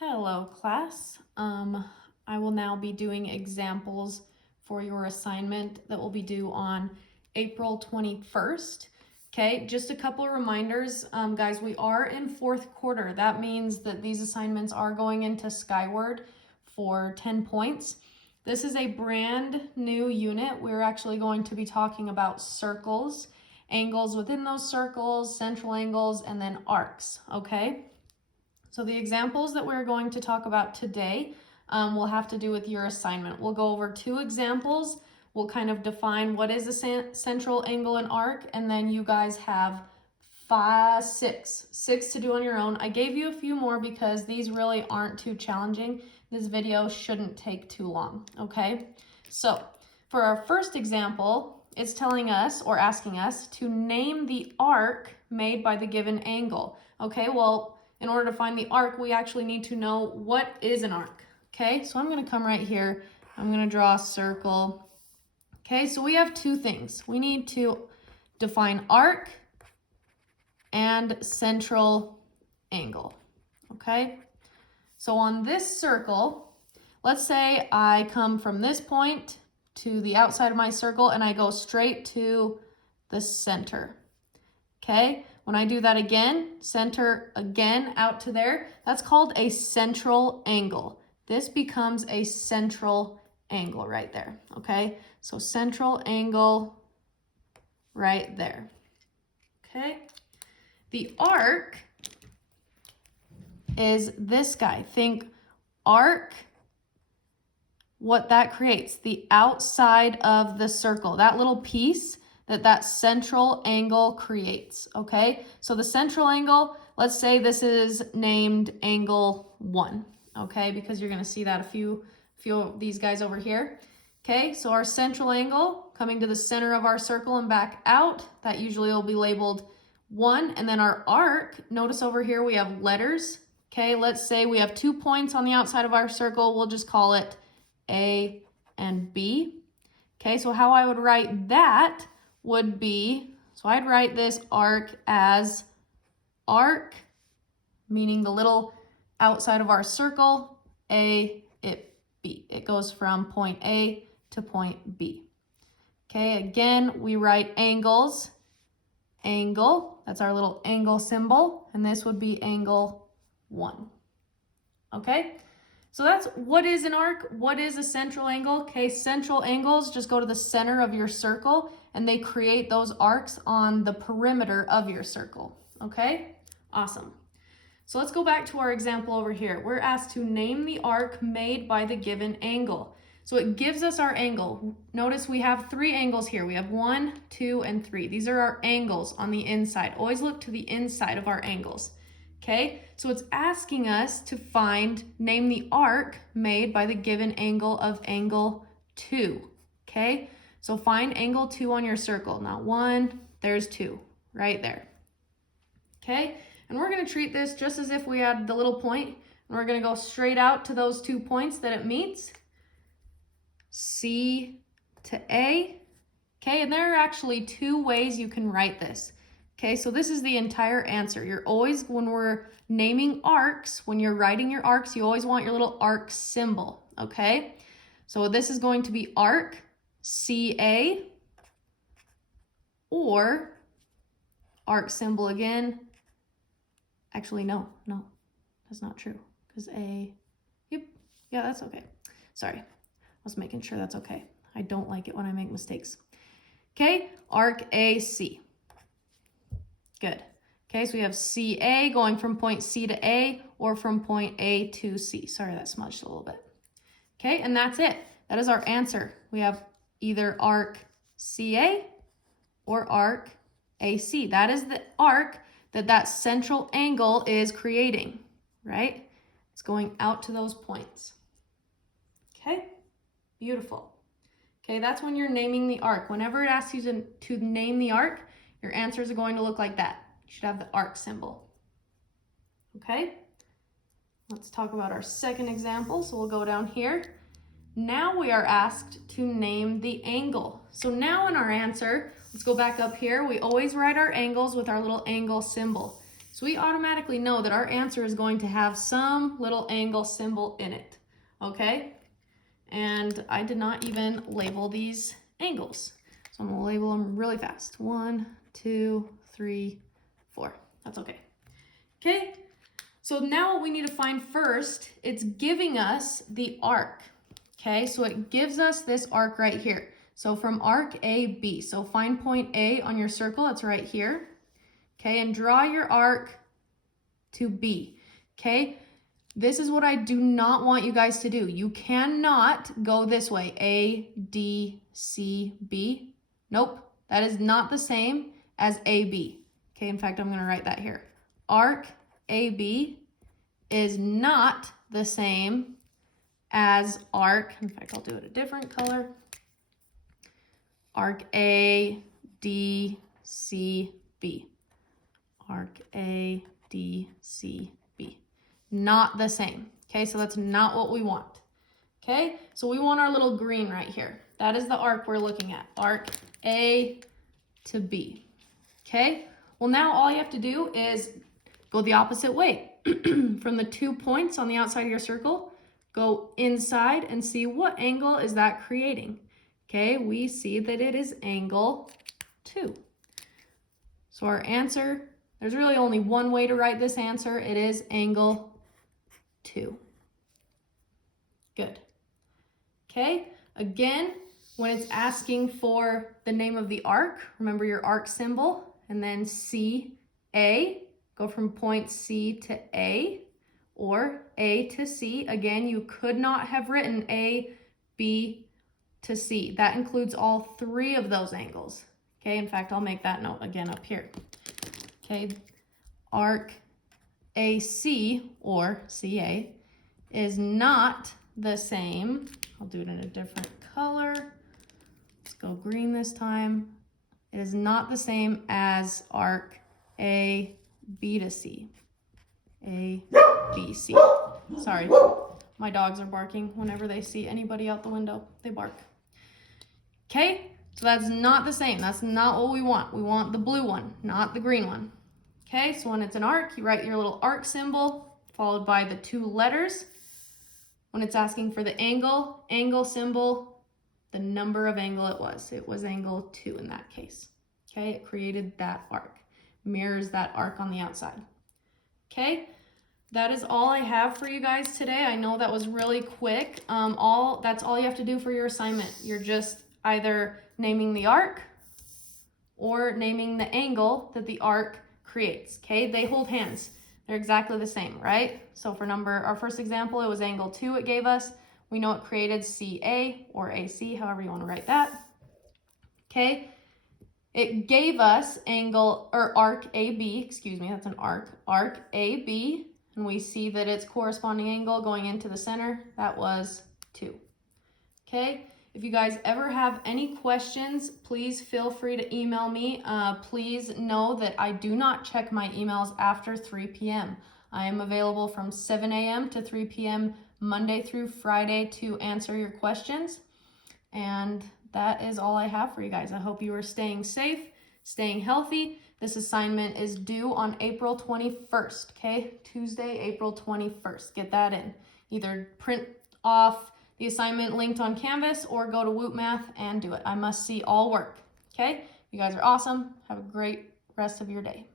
Hello, class. I will now be doing examples for your assignment that will be due on April 21st. Okay, just a couple of reminders. Guys, we are in fourth quarter. That means that these assignments are going into Skyward for 10 points. This is a brand new unit. We're actually going to be talking about circles, angles within those circles, central angles, and then arcs, okay? So the examples that we're going to talk about today will have to do with your assignment. We'll go over two examples. We'll kind of define what is a central angle and arc, and then you guys have six to do on your own. I gave you a few more because these really aren't too challenging. This video shouldn't take too long, okay? So for our first example, it's telling us or asking us to name the arc made by the given angle. Okay, well, in order to find the arc, we actually need to know what is an arc. Okay, so I'm going to come right here. I'm going to draw a circle. Okay, so we have two things. We need to define arc and central angle. Okay, so on this circle, let's say I come from this point to the outside of my circle and I go straight to the center. Okay, when I do that again, center again out to there, that's called a central angle. This becomes a central angle right there, okay? So central angle right there, okay? The arc is this guy. Think arc, what that creates, the outside of the circle, that little piece that central angle creates, okay? So the central angle, let's say this is named angle 1, okay? Because you're gonna see that a few of these guys over here. Okay, so our central angle coming to the center of our circle and back out, that usually will be labeled 1. And then our arc, notice over here we have letters. Okay, let's say we have 2 points on the outside of our circle. We'll just call it A and B. Okay, so how I would write that would be, so I'd write this arc as arc, meaning the little outside of our circle, A, B. It goes from point A to point B. Okay, again, we write angles, angle, that's our little angle symbol, and this would be angle 1. Okay, so that's what is an arc, what is a central angle. Okay, central angles just go to the center of your circle and they create those arcs on the perimeter of your circle. Okay, awesome. So let's go back to our example over here. We're asked to name the arc made by the given angle. So it gives us our angle. Notice we have 3 angles here. We have 1, 2, and 3. These are our angles on the inside. Always look to the inside of our angles. Okay, so it's asking us to name the arc made by the given angle of angle 2. Okay, so find angle 2 on your circle. Not 1, there's 2, right there. Okay, and we're going to treat this just as if we had the little point, and we're going to go straight out to those 2 points that it meets. C to A. Okay, and there are actually 2 ways you can write this. Okay, so this is the entire answer. You're always, when we're naming arcs, when you're writing your arcs, you always want your little arc symbol, okay? So this is going to be arc, CA, or arc symbol again. Actually, no, that's not true, because A, yep, yeah, that's okay. Sorry, I was making sure that's okay. I don't like it when I make mistakes. Okay, arc AC. Good. Okay, so we have CA going from point C to A or from point A to C. Sorry, that smudged a little bit. Okay, and that's it. That is our answer. We have either arc CA or arc AC. That is the arc that central angle is creating, right? It's going out to those points. Okay, beautiful. Okay, that's when you're naming the arc. Whenever it asks you to name the arc, your answers are going to look like that. You should have the arc symbol. Okay, let's talk about our second example. So we'll go down here. Now we are asked to name the angle. So now in our answer, let's go back up here. We always write our angles with our little angle symbol. So we automatically know that our answer is going to have some little angle symbol in it, okay? And I did not even label these angles. So I'm gonna label them really fast. 1, 2, 3, 4. That's okay. Okay, so now what we need to find first, it's giving us the arc. Okay, so it gives us this arc right here. So from arc AB, so find point A on your circle, it's right here. Okay, and draw your arc to B. Okay, this is what I do not want you guys to do. You cannot go this way, A, D, C, B. Nope, that is not the same as AB. Okay, in fact, I'm gonna write that here. Arc AB is not the same as arc, in fact, I'll do it a different color. Arc A, D, C, B. Arc A, D, C, B. Not the same. Okay, so that's not what we want. Okay, so we want our little green right here. That is the arc we're looking at. Arc A to B. Okay, well now all you have to do is go the opposite way. From the 2 points on the outside of your circle, go inside and see what angle is that creating. Okay, we see that it is angle 2. So our answer, there's really only one way to write this answer. It is angle 2. Good. Okay, again, when it's asking for the name of the arc, remember your arc symbol, and then CA, go from point C to A, or A to C. Again, you could not have written A, B to C. That includes all 3 of those angles. Okay, in fact, I'll make that note again up here. Okay, arc AC, or CA, is not the same. I'll do it in a different color. Let's go green this time. It is not the same as arc A, B to C. A, B, C. Sorry, my dogs are barking whenever they see anybody out the window. They bark. Okay, so that's not the same. That's not what we want. We want the blue one, not the green one. Okay, so when it's an arc, you write your little arc symbol followed by the 2 letters. When it's asking for the angle symbol, the number of angle it was angle 2 in that case. Okay, it created that arc, mirrors that arc on the outside. Okay, that is all I have for you guys today. I know that was really quick. That's all you have to do for your assignment. You're just either naming the arc or naming the angle that the arc creates. Okay, they hold hands. They're exactly the same, right? So for our first example, it was angle 2 it gave us. We know it created CA or AC, however you want to write that. Okay, it gave us arc AB, excuse me, that's an arc AB, and we see that its corresponding angle going into the center, that was 2. Okay, if you guys ever have any questions, please feel free to email me. Please know that I do not check my emails after 3 p.m. I am available from 7 a.m. to 3 p.m. Monday through Friday to answer your questions. And that is all I have for you guys. I hope you are staying safe, staying healthy. This assignment is due on April 21st, okay? Tuesday, April 21st. Get that in. Either print off the assignment linked on Canvas or go to Woot Math and do it. I must see all work, okay? You guys are awesome. Have a great rest of your day.